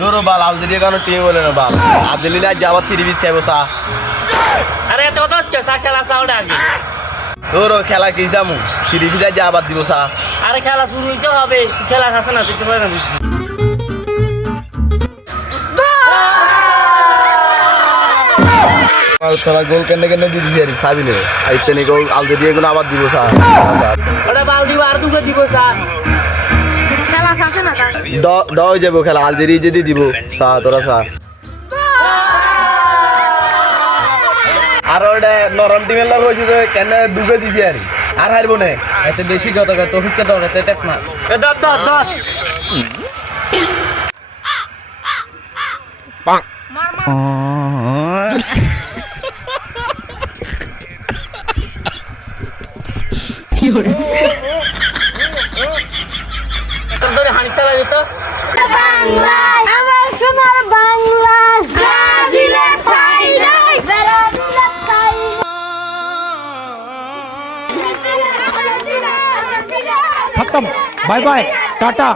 ধরো বাল আলদিলিয়া কেন টিম বলে না বাল আলদিলিয়া যাবার 30 খাইবো চা আরে এত কথা হচ্ছে চা খেলা চাওটা আগে ধরো খেলা কি যামু 30 যা আবার দিব চা আরে খেলা শুরু হইতে হবে খেলা আছে না দেখতে পারে না তোরা গোল কেন কেন দিদি আর সাবিলে আইতেনি গোল আলদিলিয়া গুলো আবার দিব চা ওটা বাল দিব আর দুটো দিব চা খেলা আছে না ড যাবো খেলা আলদিরি যদি দিব চা তোরা চা আর ওটা নরম টিমের লোক হয়েছে যে কেন ডুবে দিছি আর হারবো না এত বেশি কথা কয় তোফিককে দাও রে টেক না এ দাও দাও দাও পাক তোর ধরে হানিতে লাগে তো বাংলাদেশ আমার সোনার বাংলাদেশ ব্রাজিলের ঠাই নাই ব্রাজিলের ঠাই खत्म बाय बाय टाटा